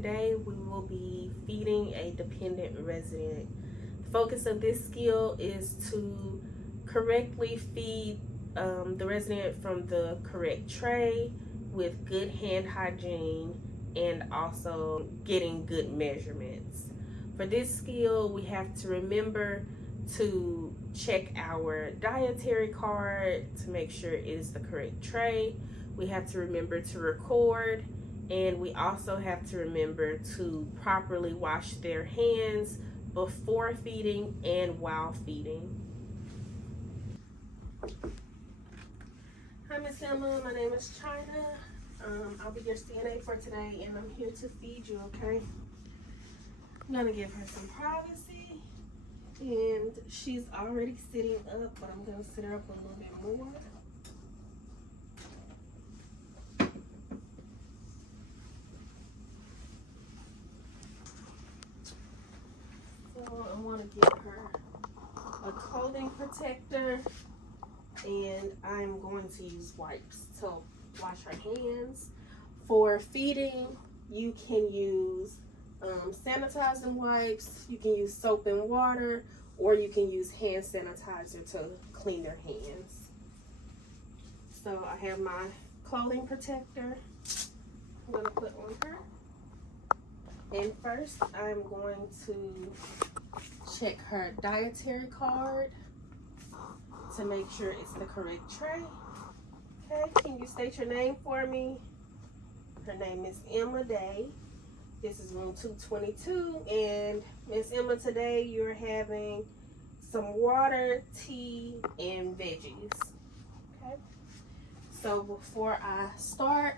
today we will be feeding a dependent resident. The focus of this skill is to correctly feed the resident from the correct tray with good hand hygiene and also getting good measurements. For this skill, we have to remember to check our dietary card to make sure it is the correct tray. We have to remember to record, and we also have to remember to properly wash their hands before feeding and while feeding. Hi, Miss Emma. My name is Chyna. I'll be your CNA for today, and I'm here to feed you, okay? I'm gonna give her some privacy, and she's already sitting up, but I'm gonna sit her up a little bit more. So I want to give her a clothing protector, and I'm going to use wipes to wash her hands. For feeding, you can use sanitizing wipes, you can use soap and water, or you can use hand sanitizer to clean their hands. So I have my clothing protector I'm going to put on her. And first I'm going to check her dietary card to make sure it's the correct tray. Okay, can you state your name for me? Her name is Emma Day. This is room 222, and Miss Emma, today you're having some water, tea, and veggies. Okay, so before I start,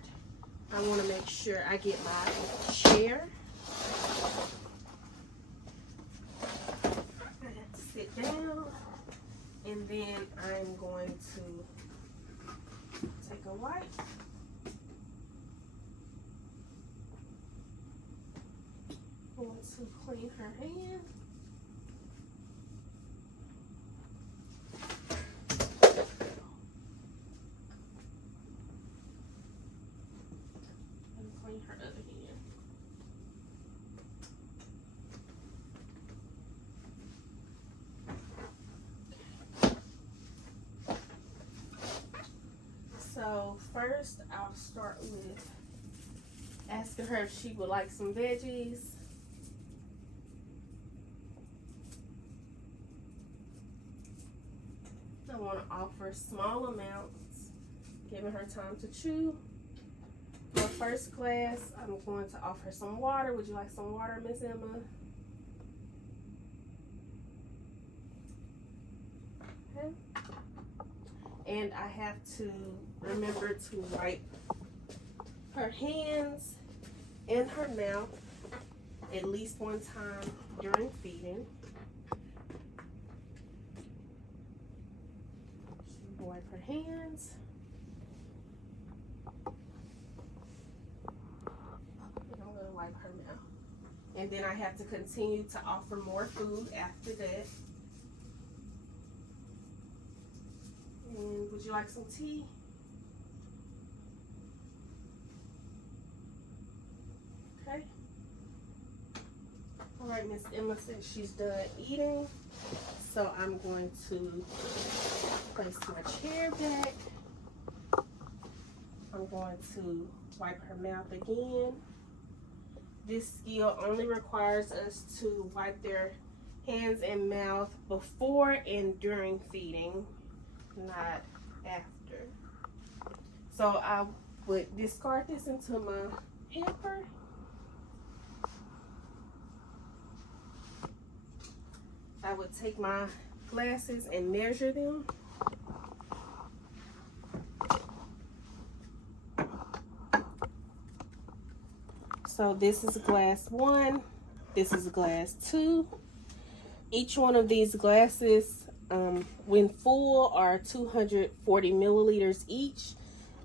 I want to make sure I get my chair. I have to sit down, and then I'm going to take a wipe. I want to clean her hand. And clean her other hand. So first I'll start with asking her if she would like some veggies. I want to offer small amounts, giving her time to chew. For first glass, I'm going to offer some water. Would you like some water, Miss Emma? Okay. And I have to remember to wipe her hands and her mouth at least one time during feeding. Wipe her hands. And I'm going to wipe her mouth. And then I have to continue to offer more food after that. And would you like some tea? Okay. All right, Miss Emma says she's done eating. So I'm going to place my chair back. I'm going to wipe her mouth again. This skill only requires us to wipe their hands and mouth before and during feeding, not after. So I would discard this into my hamper. I would take my glasses and measure them. So this is glass 1, this is glass 2. Each one of these glasses, when full, are 240 milliliters each.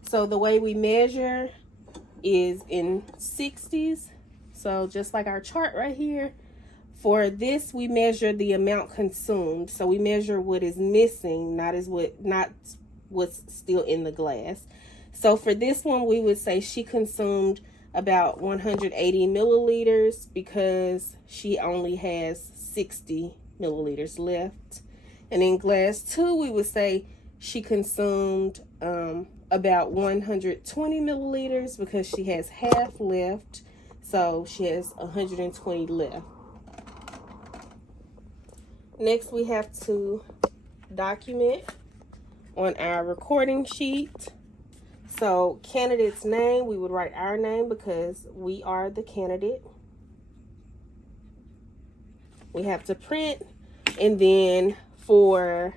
So the way we measure is in 60s. So just like our chart right here, for this we measure the amount consumed. So we measure what is missing, not what's still in the glass. So for this one, we would say she consumed about 180 milliliters because she only has 60 milliliters left. And in glass 2, we would say she consumed about 120 milliliters because she has half left. So she has 120 left. Next, we have to document on our recording sheet. So candidate's name, we would write our name because we are the candidate. We have to print, and then for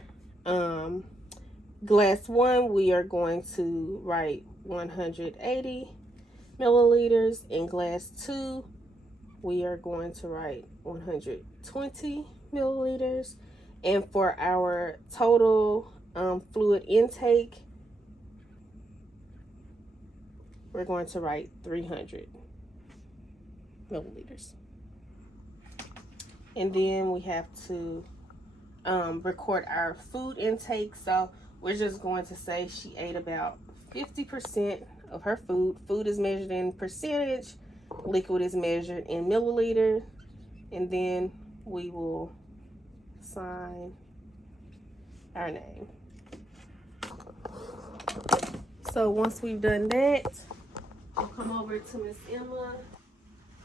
glass 1, we are going to write 180 milliliters. In glass 2, we are going to write 120 milliliters. And for our total fluid intake, we're going to write 300 milliliters. And then we have to record our food intake. So we're just going to say she ate about 50% of her food. Food is measured in percentage. Liquid is measured in milliliter. And then we will sign our name. So once we've done that, we'll come over to Miss Emma,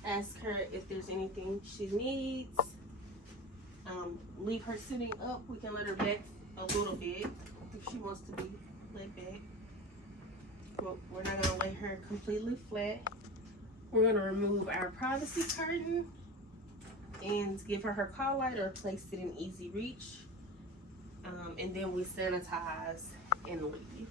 ask her if there's anything she needs. Leave her sitting up. We can let her back a little bit if she wants to be laid back. But we're not going to lay her completely flat. We're going to remove our privacy curtain and give her call light or place it in easy reach. And then we sanitize and leave.